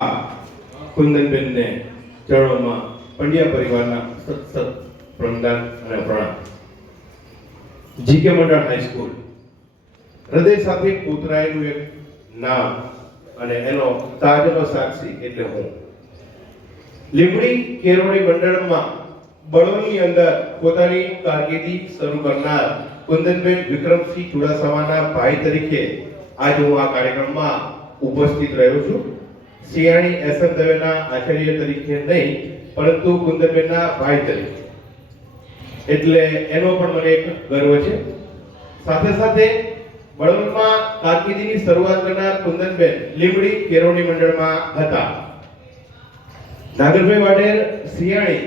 કુંદનબેનને ચરણોમાં પંડ્યા પરિવારના સત પ્રણદાન અને પ્રણામ. જીકે મંડળ હાઈસ્કૂલ હૃદય સાથે કોતરાયેલું એક નામ અને એનો તાજનો સાક્ષી એટલે હું. લીંબડી કેળવણી મંડળમાં બળોની અંદર પોતાની કારકિર્દી શરૂ કરનાર કુંદનબેન વિક્રમસિંહ ચુડાસમાના ભાઈ તરીકે આજે હું આ કાર્યક્રમમાં ઉપસ્થિત રહ્યો છું. સિયાણી એસએમ દવેના આચાર્ય તરીકે નહીં, પરંતુ કુંદનબેનના ભાઈ તરીકે, એટલે એનો પણ મને એક ગર્વ છે. સાથે સાથે બળવંતમાં કારકિર્દીની શરૂઆત કરનાર કુંદનબેન લીંબડી કેળવણી મંડળમાં હતા. નાગરભાઈ વાડેર સિયાણી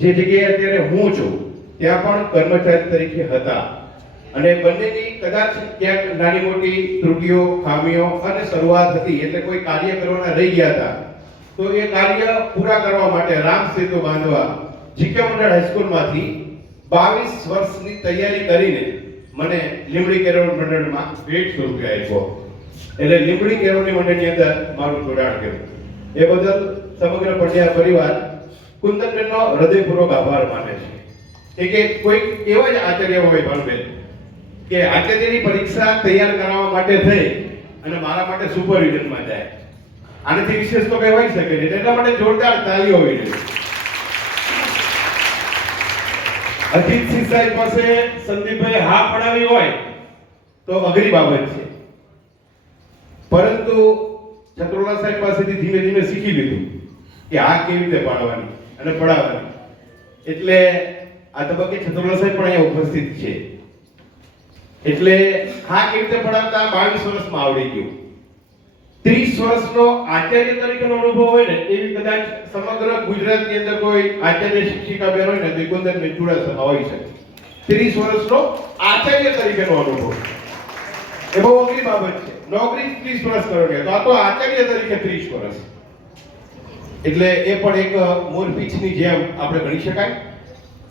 જે જગ્યાએ અત્યારે હું છું ત્યાં પણ કર્મચારી તરીકે હતા અને બંનેની કદાચ ક્યાંક નાની મોટી ત્રુટીઓ, ખામીઓ અને શરૂઆત હતી, એટલે કોઈ કાર્ય કરવાના રહી ગયા હતા તો એ કાર્ય પૂરા કરવા માટે રામ સેતુ બાંધવા જીકે મંડળ હાઈસ્કૂલમાંથી 22 વર્ષની તૈયારી કરીને મને લીંબડી કેળવણી મંડળમાં ભેટ સ્વરૂપે આપ્યો. એટલે લીંબડી કેળવણી મંડળની અંદર મારું જોડાણ કર્યું. એ બદલ સમગ્ર પંડ્યા પરિવાર કુંદનબેનનો હૃદયપૂર્વક આભાર માને છે. કે કોઈક એવા જ આચાર્ય હોય ભાનુબેન કે આચાર્યની પરીક્ષા તૈયાર કરાવવા માટે થઈ અને મારા માટે સુપરવિઝનમાં જાય. આનાથી વિશેષ તો કઈ હોઈ શકે નહીં. એટલા માટે જોરદાર તાળીઓ હોવી જોઈએ. અજીતસિંહ સાહેબ પાસે સંદીપભાઈ હા પડાવી હોય તો અઘરી બાબત છે, પરંતુ છત્રોલા સાહેબ પાસેથી ધીમે ધીમે શીખી લીધું કે આ કેવી રીતે પાડવાની અને પડાવવાની. એટલે આ તબક્કે છત્રોલા સાહેબ પણ અહીંયા ઉપસ્થિત છે. એટલે હા કેવી રીતે પડાવતા 22 વર્ષમાં આવડી ગયું. 30 વર્ષનો આચાર્ય તરીકેનો અનુભવ હોય ને એવી કદાચ સમગ્ર ગુજરાતની અંદર કોઈ આચાર્ય શિક્ષિકા બેન હોય ને તો કુંદનબેન ચુડાસમા હોય છે. 30 વર્ષનો આચાર્ય તરીકેનો અનુભવ એ બહુ અઘરી બાબત છે. નોકરી 30 વર્ષ કરવાની, તો આ તો આચાર્ય તરીકે 30 વર્ષ, એટલે એ પણ એક મોરપીંછની જેમ આપણે ગણી શકાય.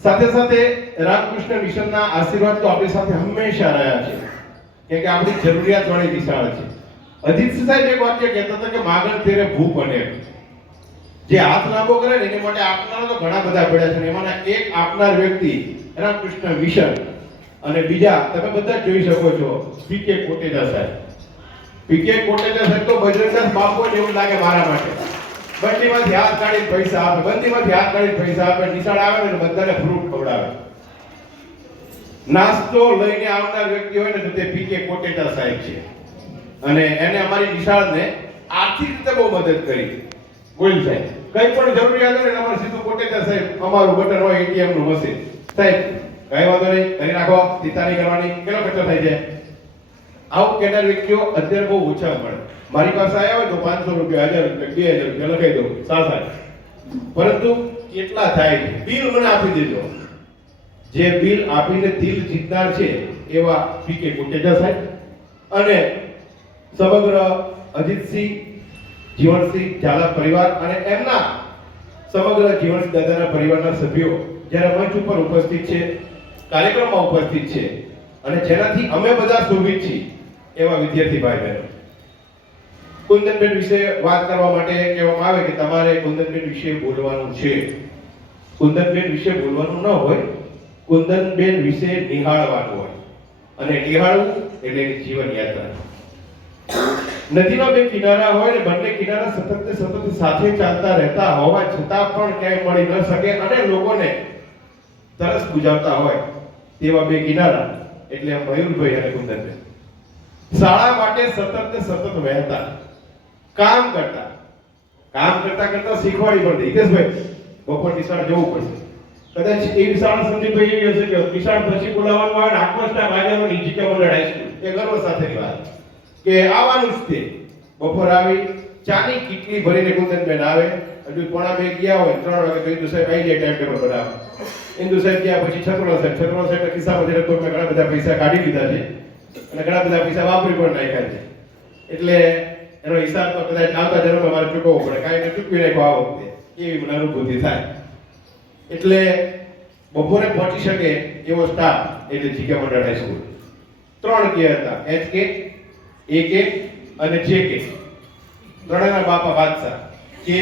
સાથે સાથે રામકૃષ્ણ મિશનના આશીર્વાદ તો આપણી સાથે હંમેશા રહ્યા છે, કેમ કે આપણી જરૂરિયાત વાળી વિશાળ છે. અજીતસિંહ સાહેબ એક વાક્ય કહેતા હતા કે માગણ તેરે ભૂખ બને. જે હાથ લાંબો કરે ને એની માટે આપનારા તો ઘણા બધા પડ્યા છે. એમાંના એક આપનાર વ્યક્તિ રામકૃષ્ણ મિશન, અને બીજા તમે બધા જોઈ શકો છો પીકે કોટેચા સાહેબ. પીકે કોટેચા સાહેબ તો બજરંગદાસ બાપુ જેવું લાગે મારા માટે. બંદીમાંથી હાથ કાઢીને પૈસા આપે, બંદીમાંથી હાથ કાઢીને પૈસા આપે, નિશાળ આવે ને બધાને ફ્રૂટ ખવડાવે. નાસ્તો લઈને આવનાર વ્યક્તિ હોય ને તો તે પીકે કોટેચા સાહેબ છે. અને એને અમારી નિશાળને આર્થિક રીતે બહુ મદદ કરી. ગોયલ સાહેબ કઈ પણ જરૂરિયાત હોય ને અમારે સીધું કોટેચા સાહેબ, અમારું બટન હોય એટીએમ નું મશીન, સાહેબ કઈ વાંધો નહીં કરી નાખો, ચિંતા નહીં કરવાની, કેટલો ખર્ચો થાય છે. આવું કહેનાર વ્યક્તિઓ અત્યારે બહુ ઓછા મળે. મારી પાસે આવ્યા હોય તો 500 રૂપિયા, 1000 રૂપિયા, 2000 રૂપિયા લખાઈ દઉં સાહેબ, પરંતુ કેટલા થાય છે બિલ મને આપી દેજો. જે બિલ આપીને દિલ જીતનાર છે એવા પીકે કોટેચા સાહેબ અને સમગ્ર અજીતસિંહ જીવનસિંહ ઝાલા પરિવાર અને એમના સમગ્ર જીવનસિંહ દાદાના પરિવારના સભ્યો જ્યારે મંચ ઉપર ઉપસ્થિત છે, કાર્યક્રમમાં ઉપસ્થિત છે, અને જેનાથી અમે બધા શોભિત છીએ એવા વિદ્યાર્થી ભાઈ બહેનો. કુંદનબેન વિશે વાત કરવા માટે કહેવામાં આવે કે તમારે કુંદનબેન વિશે બોલવાનું છે. કુંદનબેન વિશે બોલવાનું ન હોય, કુંદનબેન વિશે નિહાળવાનું હોય, અને નિહાળવું એટલે એની જીવન યાત્રા. નદીના બે કિનારા હોય ને બંને કિનારા સતત સાથે ચાલતા રહેતા હોવા છતાં પણ ક્યાંય મળી ન શકે અને લોકોને તરસ બુજાવતા હોય તેવા બે કિનારા એટલે મયુરભાઈ અને કુંદનબેન. શાળા માટે સતત વહેતા, કામ કરતા શીખવાડી પણ હિતેશભાઈ બપોર નિશાળ જવું પડશે. કદાચ એવી શાળા સંદીપભાઈ એવી હશે કે નિશાળ પછી બોલાવવાનું આવે, આખો સ્ટાફ હાજર હોય જીકે મંડળ હાઈસ્કૂલ, એ ગર્વ સાથેની વાત કે આવવાનું જ તે. બપોર આવી ચાની કીટલી ભરીને કુંદનબેન આવે, હજુ 1:30 ગયા હોય, 3 વાગે તો ઇન્દુ સાહેબ આવી જાય ટાઈમ ટેબલ બનાવે. ઇન્દુ સાહેબ ગયા પછી છત્રોલા સાહેબ ખિસ્સામાંથી લગભગ મેં ઘણા બધા પૈસા કાઢી લીધા છે અને ઘણા બધા પૈસા વાપરી પણ નાખ્યા છે. એટલે એનો હિસાબ તો કદાચ આવતા જન્મમાં મારે ચૂકવવો પડે, કાંઈ ચૂકવી નાખ્યો આ વખતે, એવી મને અનુભૂતિ થાય. એટલે બપોરે પહોંચી શકે એવો સ્ટાફ એટલે જીકે મંડળ હાઈસ્કૂલ. 3 કે હતા, HK, AK અને JK. ત્રણેયના બાપા બાદશાહ કે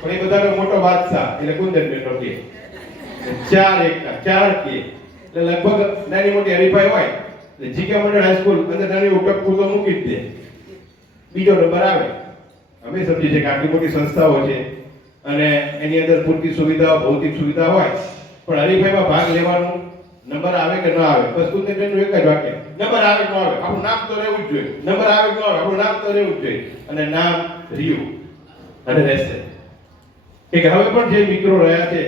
પણ એ બધાનો મોટો બાદશાહ એટલે કુંદનબેનનો કે. ચાર એકના ચાર કે એટલે લગભગ નાની મોટી હરીફાઈ હોય એટલે જીકે મંડળ હાઈસ્કૂલ અંદર નાની ઉટક તો મૂકી જ દે, બીજો નંબર આવે. અમે સમજીએ છીએ કે આટલી મોટી સંસ્થાઓ છે અને એની અંદર પૂરતી સુવિધાઓ ભૌતિક સુવિધા હોય, પણ હરીફાઈમાં ભાગ લેવાનું નંબર આવે કે ન આવે બસ કુંદનબેનનું એક જ વાક્ય, નંબર આવે કે ન આવે આપણું નામ તો રહેવું જ જોઈએ, નંબર આવે કે ન આવે આપણું નામ તો રહેવું જ જોઈએ. અને નામ રહ્યું અને રહેશે. કે હવે પણ જે મિત્રો રહ્યા છે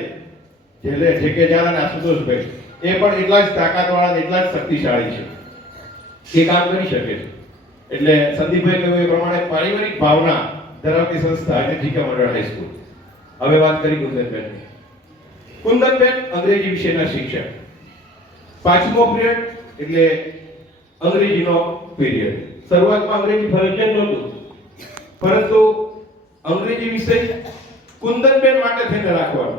જેલે ઠેકેદાર અને આશુતોષભાઈ એ પણ એટલા જ તાકાતવાળા અને એટલા જ શક્તિશાળી છે, એ કામ કરી શકે છે. એટલે સંદીપભાઈ કહ્યું એ પ્રમાણે પારિવારિક ભાવના ધરાવતી સંસ્થા એટલે જીકે મંડળ હાઈસ્કૂલ. હવે વાત કરી કુંદનબેનની. કુંદનબેન અંગ્રેજી વિષયના શિક્ષક. પાંચમો પિરિયડ એટલે અંગ્રેજીનો પિરિયડ. શરૂઆતમાં અંગ્રેજી ફરજિયાત નહોતું, પરંતુ અંગ્રેજી વિષય કુંદનબેન માટે થઈને રાખવાનો.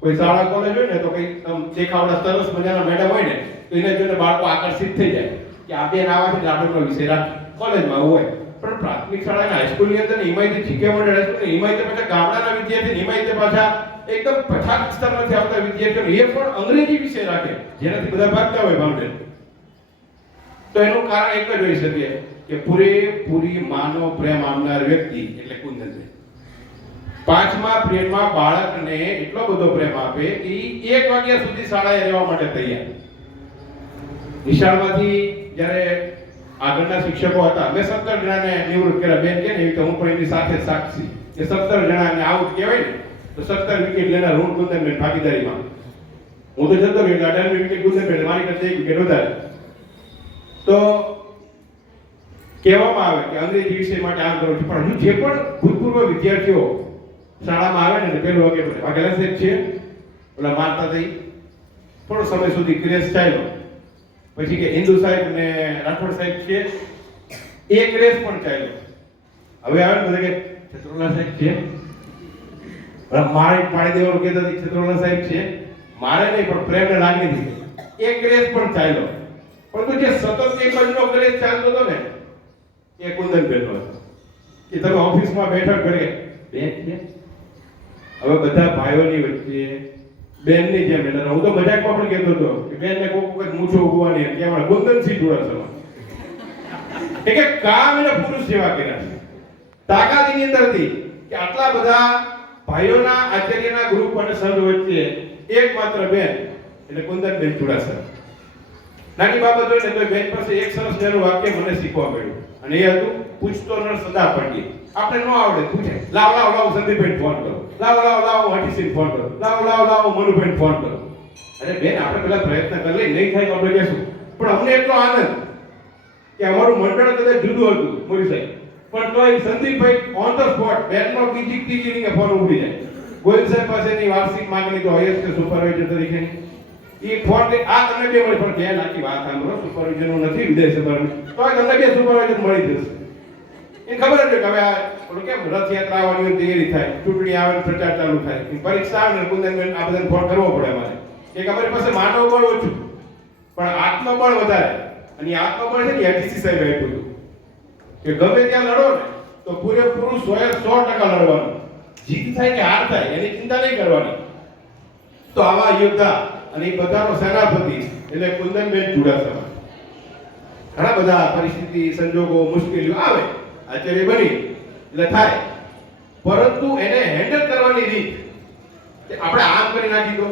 કોઈ શાળા કોલેજ હોય ને તો કઈ દેખાવડા સરસ મજાના મેડમ હોય ને તો એને જોઈને બાળકો આકર્ષિત થઈ જાય કે આ બેન આવા છે આપણો વિષય રાખી કોલેજમાં હોય. પણ પ્રાથમિક શાળા અને હાઈસ્કૂલની અંદર હિમાયતી જીકે મંડળ હાઈસ્કૂલ હિમાયતી પાછા ગામડાના વિદ્યાર્થી હિમાયતી પાછા એકદમ પછાત વિસ્તારમાંથી આવતા વિદ્યાર્થીઓ એ પણ અંગ્રેજી વિષય રાખે જેનાથી બધા ભાગતા હોય ભાવને. તો એનું કારણ એક જ હોઈ શકે કે પૂરેપૂરી માનવ પ્રેમ આપનાર વ્યક્તિ એટલે કુંદનબેન. પાંચમા પિરિયડમાં બાળકને એટલો બધો પ્રેમ આપે કે 1 વાગ્યા સુધી શાળાએ રહેવા માટે તૈયાર. નિશાળમાંથી જ્યારે આગળના શિક્ષકો હતા મેં 17 જણાને નિવૃત્ત કર્યા. બેન કે ને એવી તો હું પણ એની સાથે સાક્ષી કે 17 જણાને આઉટ કહેવાય ને તો 17 વિકેટ લેનાર ઋણ કુંદનબેન ભાગીદારીમાં. હું તો જતો રહ્યો 18મી વિકેટ કુંદનબેન મારી કરતા 1 વિકેટ વધારે. તો કહેવામાં આવે કે અંગ્રેજી વિષય માટે આમ કરું છું, પણ હજુ જે પણ ભૂતપૂર્વ વિદ્યાર્થીઓ શાળામાં આવે ને પેલું વાગેલા સાહેબ છે ઓલા મારતા થઈ થોડો સમય સુધી ક્રેઝ ચાલ્યો, પછી કે હિન્દુ સાહેબ ને રાઠોડ સાહેબ છે એ ક્રેઝ પણ ચાલ્યો. હવે આવે ને બધા કે છત્રોલા સાહેબ છે મારે પાડી દેવાનું કહેતા હતી છત્રોલા સાહેબ છે મારે નહીં પણ પ્રેમને લાગણી એ ક્રેઝ પણ ચાલ્યો. પરંતુ જે સતત એક બાજુનો ક્રેઝ ચાલતો હતો ને એ કુંદનબેનનો હતો કે તમે ઓફિસમાં બેઠક કરે બેન છે હવે બધા ભાઈઓની વચ્ચે બેનની જેમ એટલે હું તો મજાકમાં પણ કહેતો હતો કે બેનને કોક વખત મૂછો ઉગવાની કે અમારા કુંદનસિંહ ચુડાસમા કે કામ અને પુરુષ સેવા કર્યા છે. તાકાત એની અંદર હતી કે આટલા બધા ભાઈઓના આચાર્યના ગ્રુપ અને સંઘ વચ્ચે એકમાત્ર બેન એટલે કુંદનબેન ચુડાસમા. નાની બાબત હોય ને તો બેન પાસે એક સરસ મજાનું વાક્ય મને શીખવા મળ્યું અને એ હતું પૂછતો ન સદા પંડિત. આપણે ન આવડે પૂછે લાવ લાવ લાવ સંદીપભાઈ ફોન કરો, લાવ લાવ લાવ હઠીસિંહ ફોન કરો, લાવ લાવ લાવ મનુભાઈ ફોન કરો. અરે બેન આપણે પેલા પ્રયત્ન કરી લઈ નહીં થાય તો આપણે કહેશું, પણ અમને એટલો આનંદ કે અમારું મંડળ કદાચ જુદું હતું મોરી સાહેબ પણ તોય સંદીપભાઈ ઓન ધ સ્પોટ બેનનો બીજી ત્રીજી રીંગે ફોન ઉડી જાય. ગોવિંદ સાહેબ પાસેની વાર્ષિક માંગણી તો હાઈએસ્ટ સુપરવાઇઝર તરીકેની એ ફોન કે આ તમને બે મળી પણ ધ્યાન આખી વાત સાંભળો સુપરવાઇઝરનું નથી વિદેશ સભાનું તો તમને બે સુપરવાઇઝર મળી જશે. એ ખબર જ કે હવે આ ઓલું કેમ રથયાત્રા આવવાની તૈયારી થાય, ચૂંટણી આવે પ્રચાર ચાલુ થાય, પરીક્ષા આવે ને કુંદનબેન આ બધાને ફોન કરવો પડે અમારે. એક અમારી પાસે માનવ બળ ઓછું પણ આત્મબળ વધારે અને એ આત્મબળ છે ને એટીસી સાહેબ આપ્યું હતું કે ગમે ત્યાં લડો ને તો પૂરેપૂરું 100% લડવાનું. જીત થાય કે હાર થાય એની ચિંતા નહીં કરવાની. તો આવા યોદ્ધા અને એ બધાનો સેનાપતિ એટલે કુંદનબેન ચુડાસમા. ઘણા બધા પરિસ્થિતિ સંજોગો મુશ્કેલીઓ આવે આચાર્ય બની એટલે થાય, પરંતુ એને હેન્ડલ કરવાની રીત કે આપણે આમ કરી નાખી તો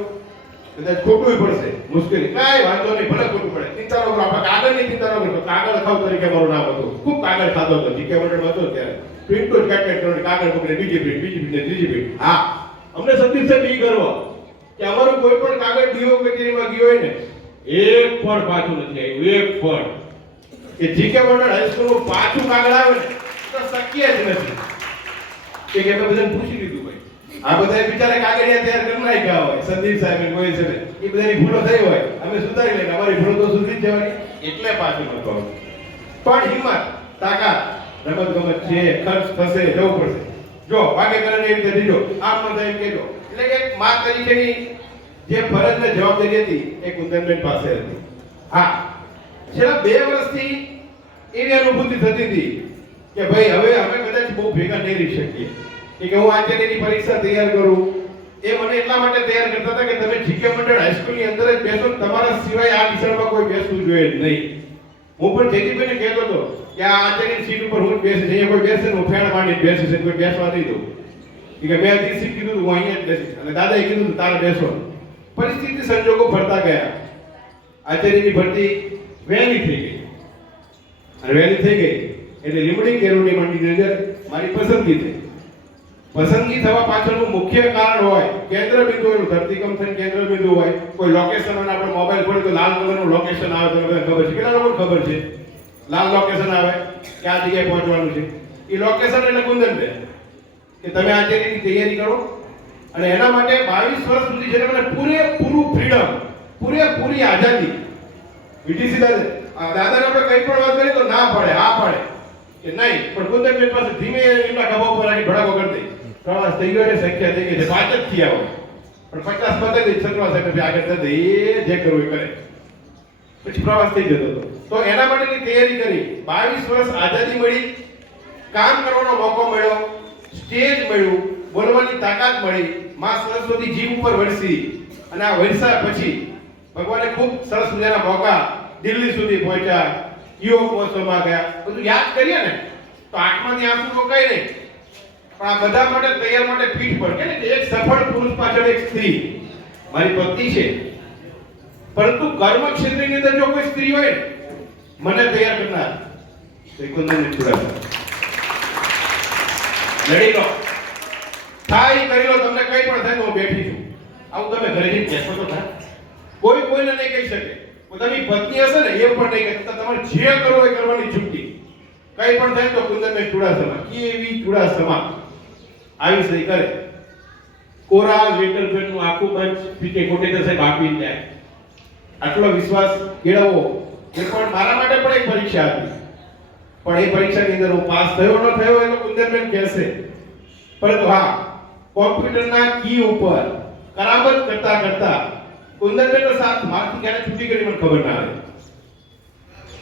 કદાચ ખોટું પડશે મુશ્કેલી કાંઈ વાંધો નહીં ભલે ખોટું પડે ચિંતા ન કરો આપણે કાગળની ચિંતા ન કરો. કાગળ ખાવ તરીકે મારું નામ હતું, ખૂબ કાગળ ખાતો હતો જીકે મંડળમાં હતો ત્યારે પ્રિન્ટ જ કાટ કરવાની કાગળ પકડે બીજી પ્રિન્ટ ત્રીજી પ્રિન્ટ. હા અમને સંદીપ સાહેબ એ ગર્વ કે અમારું કોઈ પણ કાગળ ડીઓ કચેરીમાં ગયો હોય ને એક પણ પાછું નથી આવ્યું, એક પણ કે જીકે મંડળ હાઈસ્કૂલનું પાછું કાગળ આવે ને તો શક્ય જ નથી. કે મેં બધાને પૂછી લીધું ભાઈ આ બધા બિચારા કાગળિયા તૈયાર કરી નાખ્યા હોય સંદીપ સાહેબ કોઈ છે એ બધાની ભૂલો થઈ હોય અમે સુધારી લઈએ અમારી ભૂલો તો સુધરી જ જવાની એટલે પાછું નતો. પણ હિંમત તાકાત રમત ગમત છે ખર્ચ થશે જવું પડશે જો વાગે કરે એવી રીતે દીધો આમ ન થાય એમ કહેજો. એટલે કે મા તરીકેની જે ફરજ ને જવાબદારી હતી એ કુંદનબેન પાસે હતી. હા છેલ્લા 2 વર્ષથી એવી અનુભૂતિ થતી હતી કે ભાઈ હવે અમે કદાચ બહુ ભેગા નહીં રહી શકીએ કે હું આચાર્યની પરીક્ષા તૈયાર કરું. એ મને એટલા માટે તૈયાર કરતા હતા કે તમે જીકે મંડળ હાઈસ્કૂલની અંદર જ બેસો, તમારા સિવાય આ નિશાળમાં કોઈ બેસવું જોઈએ જ નહીં. હું પણ જયદીપભાઈને કહેતો હતો કે આ આચાર્યની સીટ ઉપર હું જ બેસીશ, અહીંયા કોઈ બેસે ને હું ફેણ માંડીને બેસીશ, કોઈ બેસવા નહીં દઉં. કે મેં હજી સીટ કીધું હું અહીંયા જ બેસીશ, અને દાદાએ કીધું તારે બેસો. પરિસ્થિતિ સંજોગો ફરતા ગયા. આચાર્યની ભરતી વહેલી થઈ ગઈ, અને વહેલી થઈ ગઈ એટલે લીમડી કેરોની મંડીની અંદર મારી પસંદગી થઈ. પસંદગી થવા પાછળનું મુખ્ય કારણ હોય કેન્દ્ર બિંદુ, એનું ધરતીકંપ થઈને કેન્દ્ર બિંદુ હોય. કોઈ લોકેશન, અને આપણે મોબાઈલ ખોલીએ તો લાલ કલરનું લોકેશન આવે, તમને ખબર છે? કેટલા લોકોને ખબર છે લાલ લોકેશન આવે કે આ જગ્યાએ પહોંચવાનું છે? એ લોકેશન એટલે કુંદનબેન કે તમે આચાર્યની તૈયારી કરો, અને એના માટે 22 વર્ષ સુધી છે મને પૂરેપૂરું ફ્રીડમ, પૂરેપૂરી આઝાદી. વીટીસી દાદાને આપણે કંઈ પણ વાત કરીએ તો ના પડે, હા પડે કે નહીં, પણ કુંદનબેન પાસે ધીમે એમના ખભા ઉપર રાખી ભડાકો કરી દઈ. પ્રવાસ થઈ ગયો, સંખ્યા થઈ ગઈ છે 5 જ થયા હોય, પણ 50 પતાવી દઈ, 56 સેકન્ડ આગળ થઈ દઈ, એ જે કરવું એ કરે. પછી પ્રવાસ થઈ જતો હતો. તો એના માટેની તૈયારી કરી. 22 વર્ષ આઝાદી મળી, કામ કરવાનો મોકો મળ્યો, સ્ટેજ મળ્યું, બોલવાની તાકાત મળી, માં સરસ્વતી જીવ ઉપર વરસી, અને આ વરસા પછી ભગવાને ખૂબ સરસ મજાના મોકા, દિલ્હી સુધી પહોંચ્યા, યુવક મહોત્સવમાં ગયા. બધું યાદ કરીએ ને તો આંખમાંથી આંસુ તો કઈ નહીં, પણ આ બધા માટે તૈયાર માટે પીઠ પર કે ને એક સફળ પુરુષ પાછળ એક સ્ત્રી મારી પત્ની છે. પરંતુ કર્મ ક્ષેત્રની અંદર જો કોઈ સ્ત્રી હોય મને તૈયાર કરનાર તો કુંદનબેન ચુડાસમા. લડી લો, થાય કરી લો, તમને કઈ પણ થાય તો હું બેઠી છું. આવું તમે ઘરે જઈને કહેશો તો થાય? કોઈ કોઈને નહીં કહી શકે. પોતાની પત્ની હશે ને એ પણ નહીં કહેતા, તમારે જે કરવો એ કરવાની છૂટી. કઈ પણ થાય તો કુંદનબેન ચુડાસમા, કેવી ચુડાસમા આવી સહી કરે. કોરા લેટર પેનનું આખું મંચ પીકે કોટેચર સાહેબ આપી દે. આટલો વિશ્વાસ કેળવવો એ પણ મારા માટે પણ એક પરીક્ષા હતી. પણ એ પરીક્ષાની અંદર હું પાસ થયો ન થયો એ તો કુંદનબેન કહેશે. પરંતુ હા, કોમ્પ્યુટરના કી ઉપર કરામત કરતા કરતા કુંદનબેનનો સાથ મારથી ક્યારે છૂટી ગઈ મને ખબર ના આવે.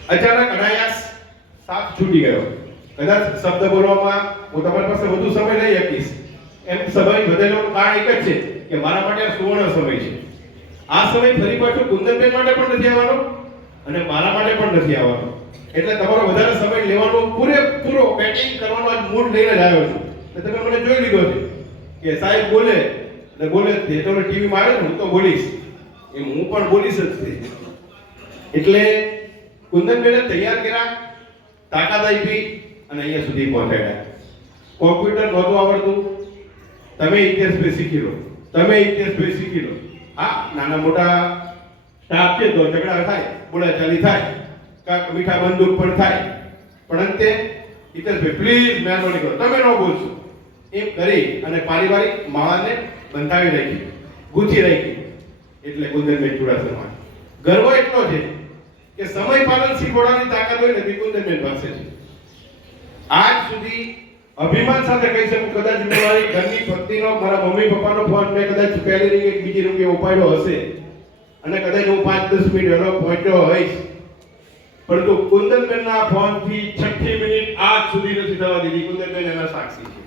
અચાનક અનાયાસ સાથ છૂટી ગયો. કદાચ શબ્દ બોલવામાં હું તમારી પાસે વધુ સમય લઈ શકીશ, એમ સમય વધેલોનું કારણ એક જ છે કે મારા માટે આ સુવર્ણ સમય છે. આ સમય ફરી પાછો કુંદનબેન માટે પણ નથી આવવાનો, અને મારા માટે પણ નથી આવવાનો. એટલે તમારો વધારે સમય લેવાનો, પૂરેપૂરો બેટિંગ કરવાનો આજ મૂડ લઈને જ આવ્યો છું. તમે મને જોઈ લીધો છે કે સાહેબ બોલે એટલે બોલે જ તે. તો ટીવીમાં આવે ને હું તો બોલીશ, એમ હું પણ બોલીશ જ તે. એટલે કુંદનબેને તૈયાર કર્યા, તાકાત આપી, અને અહીંયા સુધી પહોંચાડ્યા. કોમ્પ્યુટર નહોતું આવડતું, તમે ઇતિહાસ શીખી લો, તમે ઇતિહાસ શીખી લો. હા, નાના મોટા સ્ટાફ છે તો ઝઘડા થાય, બોલાચાલી થાય, કાંક મીઠા બંદૂક પણ થાય, પણ અંતે ઇતિહાસભાઈ પ્લીઝ મહેરબાની કરો, તમે ન બોલશો એમ કરી અને પારિવારિક માળાને બંધાવી રાખી, ગૂંથી રાખી. એટલે કુંદનબેન ચુડાસમા ગર્વ એટલો છે કે સમય પાલન શીખવવાની તાકાત હોય ને કુંદનબેન પાસે છે. આજ સુધી અભિમાન સાથે કહી શકું, કદાચ મેં મારી ઘરની પત્નીનો, મારા મમ્મી પપ્પાનો ફોન મેં કદાચ પહેલી રીંગે બીજી રીંગે ઉપાડ્યો હશે, અને કદાચ હું 5-10 મિનિટ વહેલો પહોંચ્યો હોઈશ, પરંતુ કુંદનબેનના ફોનથી 6ઠી મિનિટ આજ સુધી નથી થવા દીધી. કુંદનબેન એના સાક્ષી છે.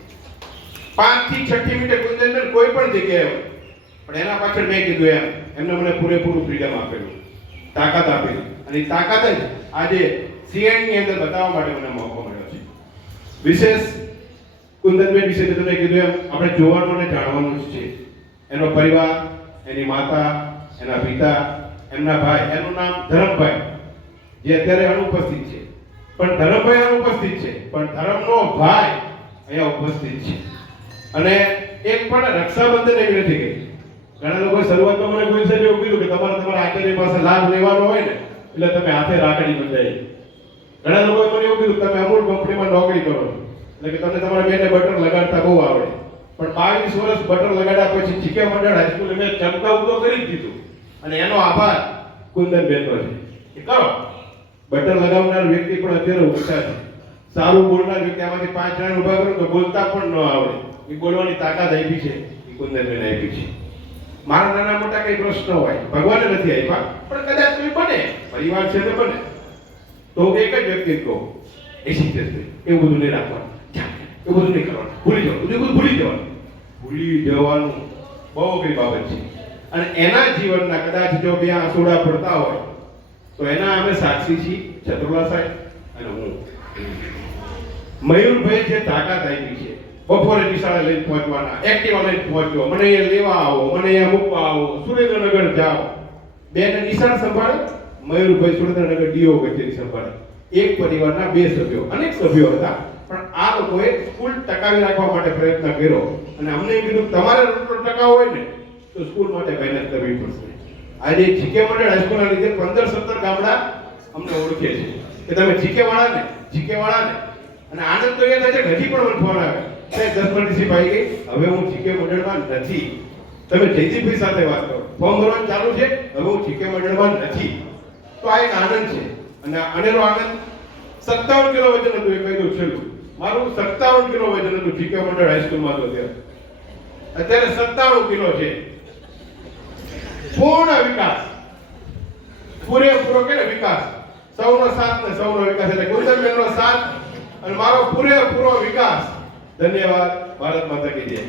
5 થી 6ઠી મિનિટે કુંદનબેન કોઈ પણ જગ્યાએ હોય, પણ એના પાછળ મેં કીધું એમને મને પૂરેપૂરું ફ્રીડમ આપેલું, તાકાત આપેલી, અને એ તાકાત જ આજે સીએનની અંદર બતાવવા માટે મને મોકો મળ્યો છે. વિશેષ કુંદનબેન વિશે તમને કીધું એમ આપણે જોવાનું અને જાણવાનું જ છે. એનો પરિવાર, એની માતા, એના પિતા, એમના ભાઈ. એનું નામ ધરમભાઈ, જે અત્યારે અનુપસ્થિત છે, પણ ધરમભાઈ અનુપસ્થિત છે, પણ ધર્મનો ભાઈ અહીંયા ઉપસ્થિત છે. અને એક પણ રક્ષાબંધન એવી નથી ગઈ. ઘણા લોકો શરૂઆતમાં મને કોઈ સાહેબ એવું કીધું કે તમારે તમારા આચાર્ય પાસે લાભ લેવાનો હોય ને એટલે તમે હાથે રાખડી બંધાઈ. ઘણા લોકોએ મને એવું કીધું તમે અમૂલ કંપનીમાં નોકરી કરો છો એટલે કે તમને તમારા બેને બટર લગાડતા બહુ આવડે. પણ 22 વર્ષ બટર લગાડ્યા પછી જીકે મંડળ હાઈસ્કૂલે મેં ચમકાવું તો કરી જ દીધું, અને એનો આભાર કુંદનબેનનો છે કે કરો. બટર લગાવનાર વ્યક્તિ પણ અત્યારે ઓછા છે. સારું બોલનાર વ્યક્તિ આમાંથી 5 જણ ઉભા કરો તો બોલતા પણ ન આવડે. એ બોલવાની તાકાત આપી છે, એ કુંદનબેન આપી છે. મારા નાના મોટા કઈ પ્રશ્ન હોય, ભગવાને નથી આપ્યા, પણ કદાચ કોઈ બને, પરિવાર છે તો બને. તો હું એક જ વ્યક્તિ કહું 80 એવું બધું નહીં રાખવાનું, એવું બધું નહીં કરવાનું, ભૂલી જવાનું, ભૂલી જવાનું બહુ કઈ બાબત છે. અને એના જીવનના કદાચ જો બે આંસુડા પડતા હોય તો એના અમે સાક્ષી છીએ, ચતુર્લા સાહેબ અને હું. મયુરભાઈ જે તાકાત આપી છે, બપોરે નિશાળે લઈને પહોંચવાના, એક્ટિવા લઈને પહોંચવો, મને અહીંયા લેવા આવો, મને અહીંયા મૂકવા આવો, સુરેન્દ્રનગર જાઓ. બેને નિશાળ સંભાળે, મયુરભાઈ સુરેન્દ્રનગર ડીઓ કચેરી સંભાળે. એક પરિવારના બે સભ્યો, અનેક સભ્યો હતા, પણ આ લોકોએ સ્કૂલ ટકાવી રાખવા માટે પ્રયત્ન કર્યો. અને અમને એમ કીધું તમારે ટકાવ હોય ને તો સ્કૂલ માટે મહેનત કરવી પડશે. આજે જીકે મંડળ હાઈસ્કૂલના લીધે 15-17 ગામડા અમને ઓળખે છે કે તમે જીકે વાળાને અને આનંદ તો એ થાય છે કે હજી પણ મને ફોન આવે કે 10 મિનિટથી ભાઈ ગઈ, હવે હું જીકે મંડળમાં નથી. તમે જયદીપભાઈ સાથે વાત કરો, ફોર્મ ભરવાનું ચાલુ છે, હવે હું જીકે મંડળમાં નથી. તો આ એક આનંદ છે. અને અનેરો આનંદ 57 કિલો વજન હતું, એ કહ્યું છેલ્લું મારું 57 કિલો વજન હતું જીકે મંડળ હાઈસ્કૂલમાં તો અત્યારે 97 કિલો છે. પૂર્ણ વિકાસ, પૂરેપૂરો કે વિકાસ, સૌનો સાથ ને સૌનો વિકાસ, એટલે કુંદનબેનનો સાથ અને મારો પૂરેપૂરો વિકાસ. ધન્યવાદ. ભારત માતા કી જય.